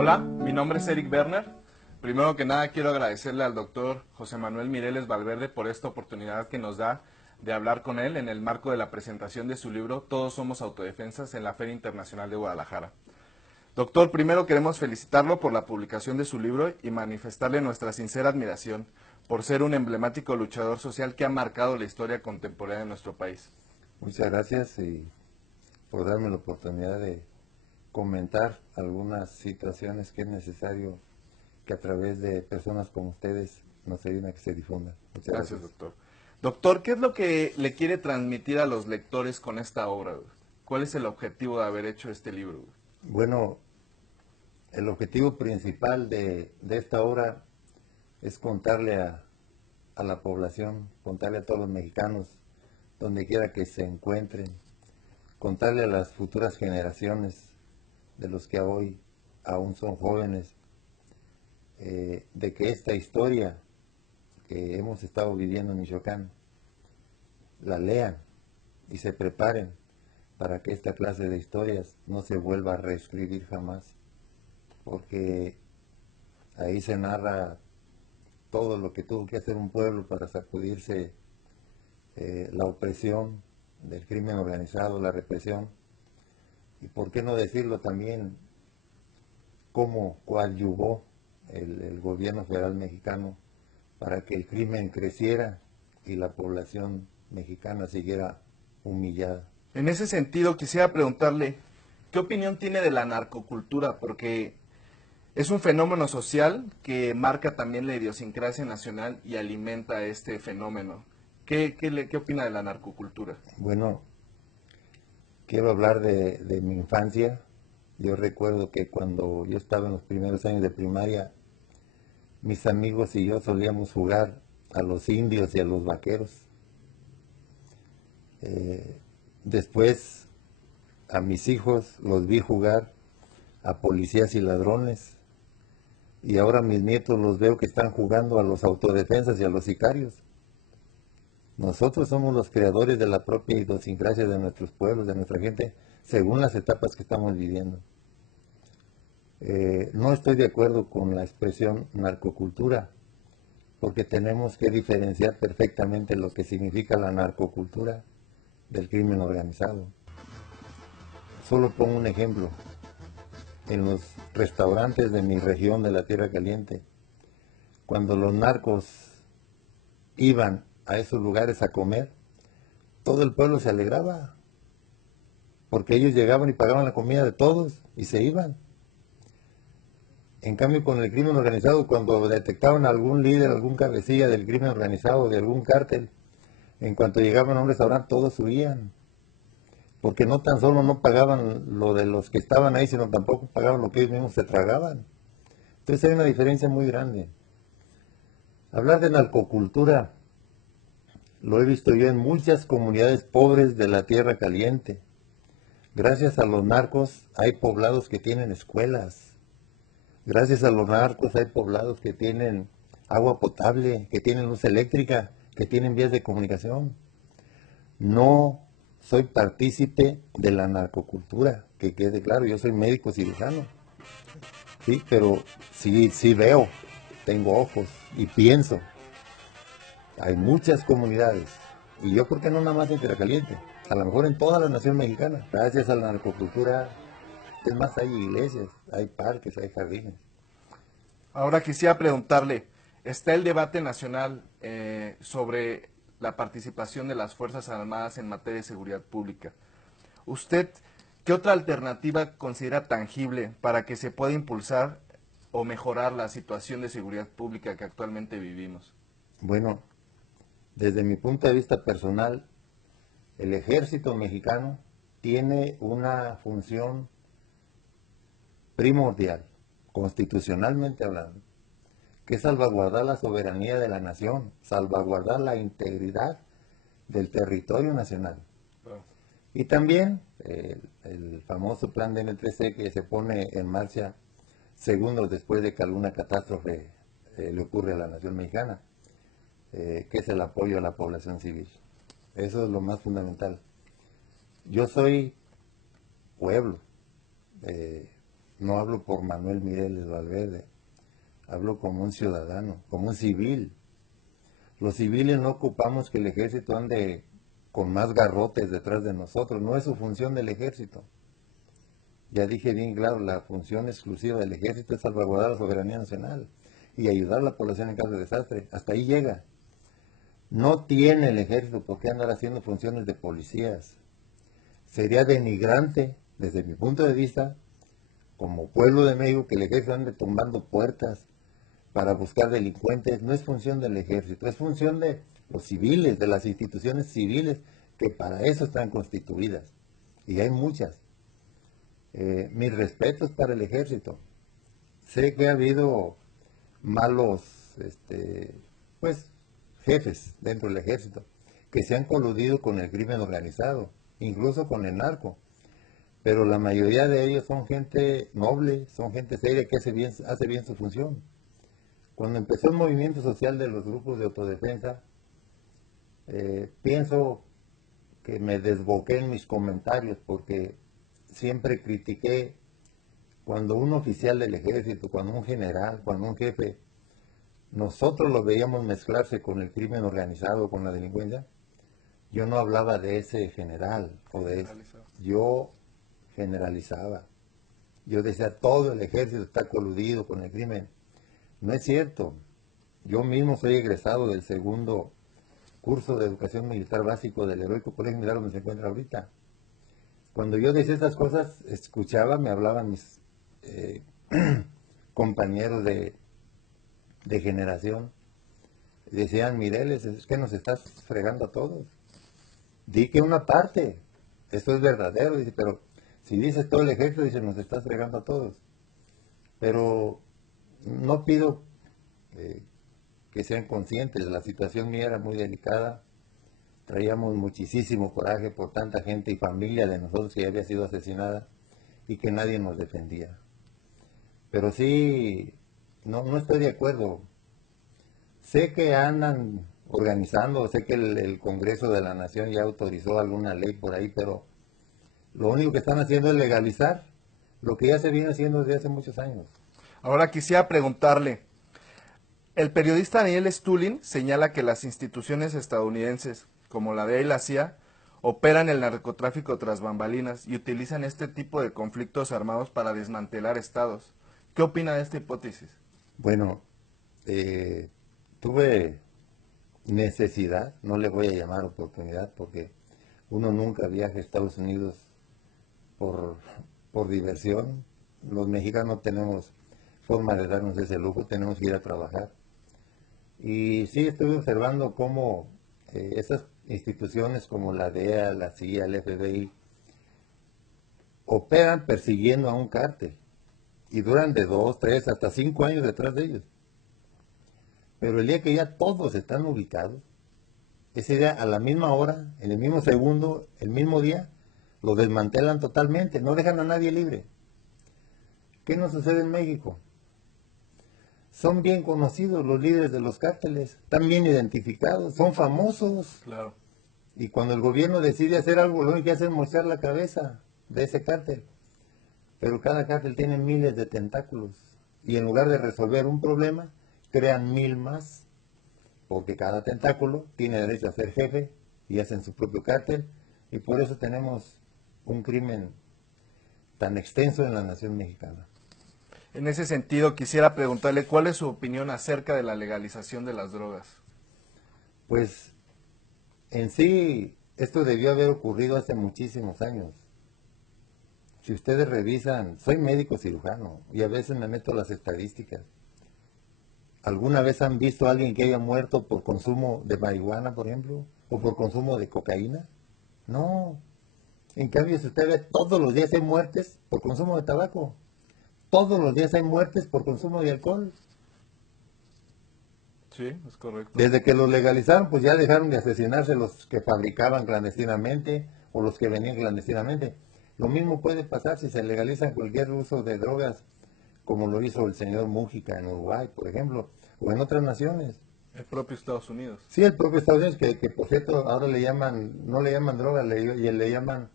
Hola, mi nombre es Eric Werner. Primero que nada quiero agradecerle al doctor José Manuel Mireles Valverde por esta oportunidad que nos da de hablar con él en el marco de la presentación de su libro Todos somos autodefensas en la Feria Internacional de Guadalajara. Doctor, primero queremos felicitarlo por la publicación de su libro y manifestarle nuestra sincera admiración por ser un emblemático luchador social que ha marcado la historia contemporánea de nuestro país. Muchas gracias y por darme la oportunidad de comentar algunas situaciones que es necesario que a través de personas como ustedes nos ayuden a que se difundan. Muchas Gracias, gracias. doctor. Doctor, ¿qué es lo que le quiere transmitir a los lectores con esta obra? ¿Cuál es el objetivo de haber hecho este libro? Bueno, el objetivo principal de esta obra es contarle a la población, contarle a todos los mexicanos, donde quiera que se encuentren, contarle a las futuras generaciones de los que hoy aún son jóvenes, de que esta historia que hemos estado viviendo en Michoacán, la lean y se preparen para que esta clase de historias no se vuelva a reescribir jamás, porque ahí se narra todo lo que tuvo que hacer un pueblo para sacudirse la opresión del crimen organizado, la represión, y por qué no decirlo también, cómo coadyuvó el gobierno federal mexicano para que el crimen creciera y la población mexicana siguiera humillada. En ese sentido, quisiera preguntarle, ¿qué opinión tiene de la narcocultura? Porque es un fenómeno social que marca también la idiosincrasia nacional y alimenta este fenómeno. ¿Qué opina de la narcocultura? Bueno, quiero hablar de mi infancia. Yo recuerdo que cuando yo estaba en los primeros años de primaria, mis amigos y yo solíamos jugar a los indios y a los vaqueros. Después a mis hijos los vi jugar a policías y ladrones, y ahora mis nietos los veo que están jugando a los autodefensas y a los sicarios. Nosotros somos los creadores de la propia idiosincrasia de nuestros pueblos, de nuestra gente, según las etapas que estamos viviendo. No estoy de acuerdo con la expresión narcocultura, porque tenemos que diferenciar perfectamente lo que significa la narcocultura del crimen organizado. Solo pongo un ejemplo. En los restaurantes de mi región de la Tierra Caliente, cuando los narcos iban a esos lugares a comer, todo el pueblo se alegraba, porque ellos llegaban y pagaban la comida de todos y se iban. En cambio, con el crimen organizado, cuando detectaban a algún líder, algún cabecilla del crimen organizado, de algún cártel, en cuanto llegaban a un restaurante, todos huían, porque no tan solo no pagaban lo de los que estaban ahí, sino tampoco pagaban lo que ellos mismos se tragaban. Entonces hay una diferencia muy grande. Hablar de narcocultura lo he visto yo en muchas comunidades pobres de la Tierra Caliente. Gracias a los narcos hay poblados que tienen escuelas. Gracias a los narcos hay poblados que tienen agua potable, que tienen luz eléctrica, que tienen vías de comunicación. No soy partícipe de la narcocultura, que quede claro, yo soy médico cirujano, sí, pero sí veo, tengo ojos y pienso. Hay muchas comunidades, y yo creo que no nada más en Tierracaliente, a lo mejor en toda la nación mexicana, gracias a la narcocultura, es más, hay iglesias, hay parques, hay jardines. Ahora quisiera preguntarle, está el debate nacional sobre la participación de las Fuerzas Armadas en materia de seguridad pública. ¿Usted qué otra alternativa considera tangible para que se pueda impulsar o mejorar la situación de seguridad pública que actualmente vivimos? Bueno, desde mi punto de vista personal, el ejército mexicano tiene una función primordial, constitucionalmente hablando, que es salvaguardar la soberanía de la nación, salvaguardar la integridad del territorio nacional. Y también el famoso plan de N3C que se pone en marcha segundos después de que alguna catástrofe le ocurre a la nación mexicana, que es el apoyo a la población civil. Eso es lo más fundamental. Yo soy pueblo, no hablo por Manuel Mireles Valverde, hablo como un ciudadano, como un civil. Los civiles no ocupamos que el ejército ande con más garrotes detrás de nosotros, no es su función del ejército. Ya dije bien claro, la función exclusiva del ejército es salvaguardar la soberanía nacional y ayudar a la población en caso de desastre. Hasta ahí llega. No tiene el ejército por qué andar haciendo funciones de policías. Sería denigrante, desde mi punto de vista, como pueblo de México, que el ejército ande tumbando puertas para buscar delincuentes. No es función del ejército, es función de los civiles, de las instituciones civiles, que para eso están constituidas. Y hay muchas. Mis respetos para el ejército. Sé que ha habido malos, pues, jefes dentro del ejército, que se han coludido con el crimen organizado, incluso con el narco. Pero la mayoría de ellos son gente noble, son gente seria que hace bien su función. Cuando empezó el movimiento social de los grupos de autodefensa, pienso que me desboqué en mis comentarios porque siempre critiqué cuando un oficial del ejército, cuando un general, cuando un jefe, nosotros lo veíamos mezclarse con el crimen organizado, con la delincuencia. Yo no hablaba de ese general o de ese. Yo generalizaba. Yo decía, todo el ejército está coludido con el crimen. No es cierto. Yo mismo soy egresado del segundo curso de educación militar básico del heroico colegio militar donde se encuentra ahorita. Cuando yo decía estas cosas, escuchaba, me hablaban mis compañeros de generación. Decían, Mireles, es que nos estás fregando a todos. Di que una parte, esto es verdadero, dice, pero si dices todo el ejército, dice, nos estás fregando a todos. Pero no pido que sean conscientes, la situación mía era muy delicada, traíamos muchísimo coraje por tanta gente y familia de nosotros que ya había sido asesinada y que nadie nos defendía. Pero sí, no estoy de acuerdo. Sé que andan organizando, sé que el Congreso de la Nación ya autorizó alguna ley por ahí, pero lo único que están haciendo es legalizar lo que ya se viene haciendo desde hace muchos años. Ahora quisiera preguntarle, el periodista Daniel Stulin señala que las instituciones estadounidenses, como la DEA y la CIA, operan el narcotráfico tras bambalinas y utilizan este tipo de conflictos armados para desmantelar estados. ¿Qué opina de esta hipótesis? Bueno, tuve necesidad, no le voy a llamar oportunidad, porque uno nunca viaja a Estados Unidos por diversión. Los mexicanos tenemos forma de darnos ese lujo, tenemos que ir a trabajar. Y sí, estoy observando cómo esas instituciones como la DEA, la CIA, el FBI, operan persiguiendo a un cártel y duran de 2, 3, hasta 5 años detrás de ellos. Pero el día que ya todos están ubicados, ese día a la misma hora, en el mismo segundo, el mismo día, lo desmantelan totalmente, no dejan a nadie libre. ¿Qué nos sucede en México? Son bien conocidos los líderes de los cárteles, están bien identificados, son famosos. Claro. Y cuando el gobierno decide hacer algo, lo único que hace es mostrar la cabeza de ese cártel. Pero cada cártel tiene miles de tentáculos. Y en lugar de resolver un problema, crean 1000 más. Porque cada tentáculo tiene derecho a ser jefe y hacen su propio cártel. Y por eso tenemos un crimen tan extenso en la nación mexicana. En ese sentido, quisiera preguntarle cuál es su opinión acerca de la legalización de las drogas. Pues en sí, esto debió haber ocurrido hace muchísimos años. Si ustedes revisan, soy médico cirujano y a veces me meto a las estadísticas. ¿Alguna vez han visto a alguien que haya muerto por consumo de marihuana, por ejemplo? ¿O por consumo de cocaína? No. En cambio, si usted ve, todos los días hay muertes por consumo de tabaco. Todos los días hay muertes por consumo de alcohol. Sí, es correcto. Desde que los legalizaron, pues ya dejaron de asesinarse los que fabricaban clandestinamente o los que venían clandestinamente. Lo mismo puede pasar si se legaliza cualquier uso de drogas, como lo hizo el señor Mújica en Uruguay, por ejemplo, o en otras naciones. El propio Estados Unidos. Sí, el propio Estados Unidos, que por cierto ahora le llaman, no le llaman drogas, le llaman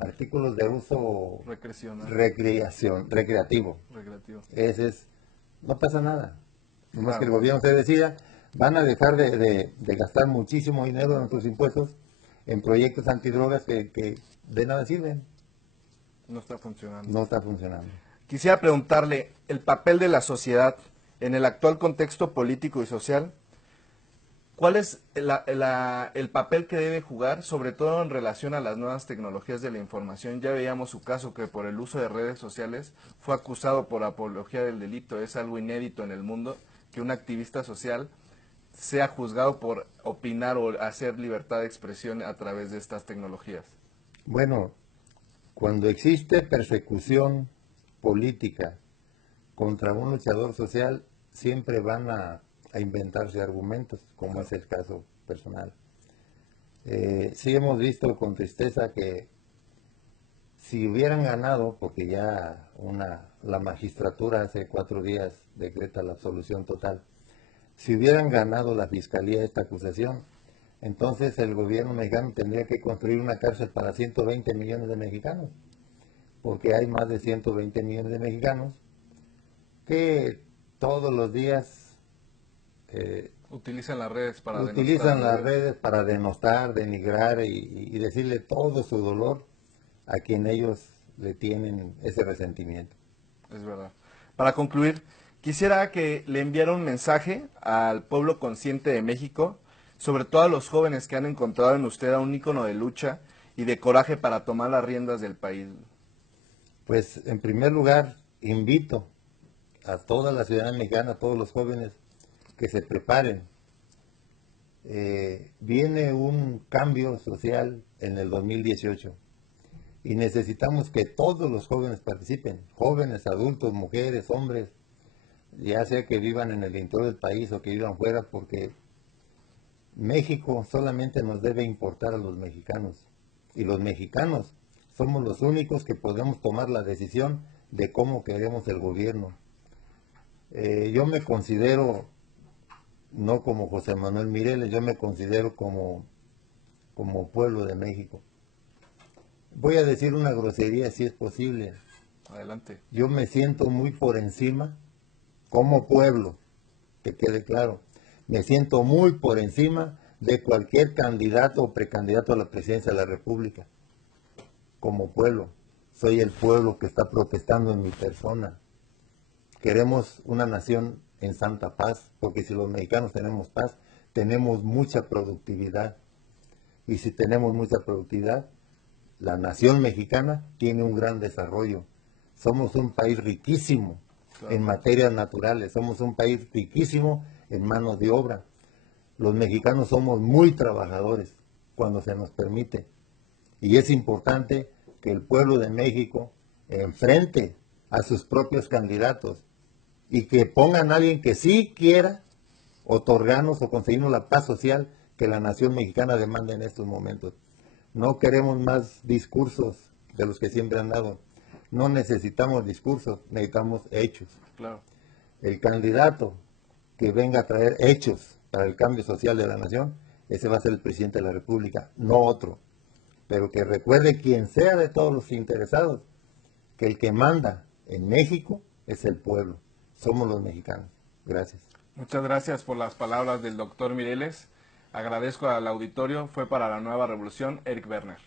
artículos de uso recreativo. Ese es, no pasa nada. Nomás que el gobierno se decida, van a dejar de gastar muchísimo dinero de nuestros impuestos en proyectos antidrogas que de nada sirven. No está funcionando. No está funcionando. Quisiera preguntarle, el papel de la sociedad en el actual contexto político y social, ¿cuál es el papel que debe jugar, sobre todo en relación a las nuevas tecnologías de la información? Ya veíamos su caso que por el uso de redes sociales fue acusado por apología del delito. Es algo inédito en el mundo que un activista social sea juzgado por opinar o hacer libertad de expresión a través de estas tecnologías. Bueno, cuando existe persecución política contra un luchador social, siempre van a inventarse argumentos, como es el caso personal. Sí hemos visto con tristeza que si hubieran ganado, porque ya la magistratura hace 4 días decreta la absolución total, si hubieran ganado la fiscalía esta acusación, entonces el gobierno mexicano tendría que construir una cárcel para 120 millones de mexicanos, porque hay más de 120 millones de mexicanos que todos los días utilizan las redes para denostar, denigrar y decirle todo su dolor a quien ellos le tienen ese resentimiento. Es verdad. Para concluir, quisiera que le enviara un mensaje al pueblo consciente de México, sobre todo a los jóvenes que han encontrado en usted a un ícono de lucha y de coraje para tomar las riendas del país. Pues en primer lugar, invito a toda la ciudadanía mexicana, a todos los jóvenes, que se preparen. Viene un cambio social en el 2018 y necesitamos que todos los jóvenes participen, jóvenes, adultos, mujeres, hombres, ya sea que vivan en el interior del país o que vivan fuera, porque México solamente nos debe importar a los mexicanos, y los mexicanos somos los únicos que podemos tomar la decisión de cómo queremos el gobierno. Yo me considero, no como José Manuel Mireles, yo me considero como pueblo de México. Voy a decir una grosería si es posible. Adelante. Yo me siento muy por encima, como pueblo, que quede claro, me siento muy por encima de cualquier candidato o precandidato a la presidencia de la República. Como pueblo, soy el pueblo que está protestando en mi persona. Queremos una nación en santa paz, porque si los mexicanos tenemos paz, tenemos mucha productividad. Y si tenemos mucha productividad, la nación mexicana tiene un gran desarrollo. Somos un país riquísimo en materias naturales, somos un país riquísimo en manos de obra. Los mexicanos somos muy trabajadores cuando se nos permite. Y es importante que el pueblo de México enfrente a sus propios candidatos y que pongan a alguien que sí quiera otorgarnos o conseguirnos la paz social que la nación mexicana demanda en estos momentos. No queremos más discursos de los que siempre han dado. No necesitamos discursos, necesitamos hechos. Claro. El candidato que venga a traer hechos para el cambio social de la nación, ese va a ser el presidente de la República, no otro. Pero que recuerde quien sea de todos los interesados, que el que manda en México es el pueblo. Somos los mexicanos. Gracias. Muchas gracias por las palabras del doctor Mireles. Agradezco al auditorio. Fue para La Nueva Revolución, Eric Berner.